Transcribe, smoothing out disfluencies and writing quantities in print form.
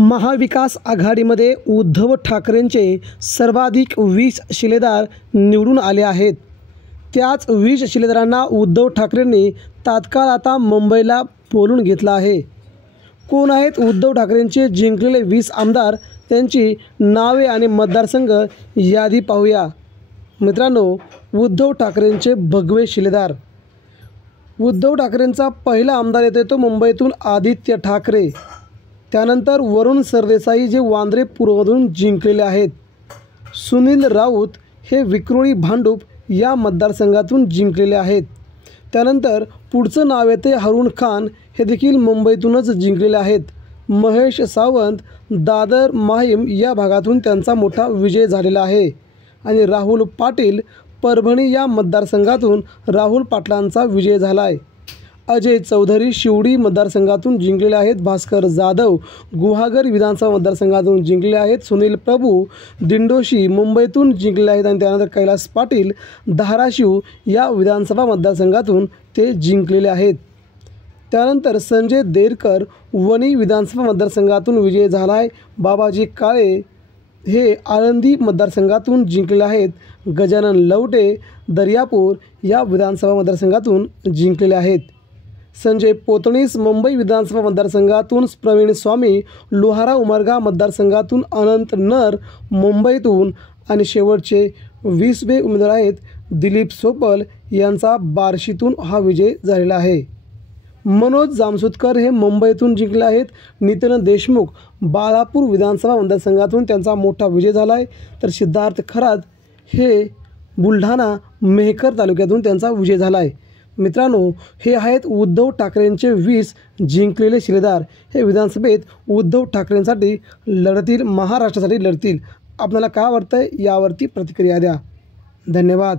महाविकास आघाडीमध्ये उद्धव ठाकरेंचे सर्वाधिक 20 शिलेदार निवडून आले आहेत। त्याच 20 शिलेदारांना उद्धव ठाकरेंनी तात्काळ आता मुंबईला बोलून घेतलं आहे। कोण आहेत उद्धव ठाकरेंचे जिंकलेले 20 आमदार, त्यांची नावे आणि मतदारसंघ यादी पाहूया। मित्रांनो, उद्धव ठाकरेंचे भगवे शिलेदार। उद्धव ठाकरेंचा पहिला आमदार येतो तो मुंबईतून आदित्य ठाकरे। त्यानंतर वरुण सरदेसाई जे वांद्रे पूर्वमधून जिंकलेले आहेत। सुनील राऊत हे विक्रोळी भांडूप या मतदारसंघातून जिंकलेले आहेत। त्यानंतर पुढचं नाव येते हारून खान, हे देखील मुंबईतूनच जिंकलेले आहेत। महेश सावंत दादर माहीम या भागातून त्यांचा मोठा विजय झालेला आहे। आणि राहुल पाटील परभणी या मतदारसंघातून राहुल पाटलांचा विजय झाला आहे। अजय चौधरी शिवडी मतदारसंघातून जिंकलेले आहेत। भास्कर जाधव गुहागर विधानसभा मतदारसंघातून जिंकलेले आहेत। सुनील प्रभू दिंडोशी मुंबईतून जिंकलेले आहेत। आणि त्यानंतर कैलास पाटील धाराशिव या विधानसभा मतदारसंघातून ते जिंकलेले आहेत। त्यानंतर संजय देरकर वणी विधानसभा मतदारसंघातून विजय झाला आहे। बाबाजी काळे हे आळंदी मतदारसंघातून जिंकलेले आहेत। गजानन लवटे दर्यापूर या विधानसभा मतदारसंघातून जिंकलेले आहेत। संजय पोतणीस मुंबई विधानसभा मतदारसंघातून, प्रवीण स्वामी लोहारा उमरगा मतदारसंघातून, अनंत नर मुंबईतून आणि शेवटचे 20वे उमेदवार आहेत दिलीप सोपल यांचा बार्शीतून हा विजय झालेला आहे। मनोज जामसुदकर हे मुंबईतून जिंकले आहेत। नितीन देशमुख बाळापूर विधानसभा मतदारसंघातून त्यांचा मोठा विजय झाला आहे। तर सिद्धार्थ खरात हे बुलढाणा मेहकर तालुक्यातून त्यांचा विजय झाला आहे। मित्रांनो, हे आहेत उद्धव ठाकरेंचे 20 जिंकलेले शिलेदार। हे विधानसभेत उद्धव ठाकरेंसाठी लढतील, महाराष्ट्रासाठी लढतील। आपल्याला काय वाटतं यावरती प्रतिक्रिया द्या। धन्यवाद।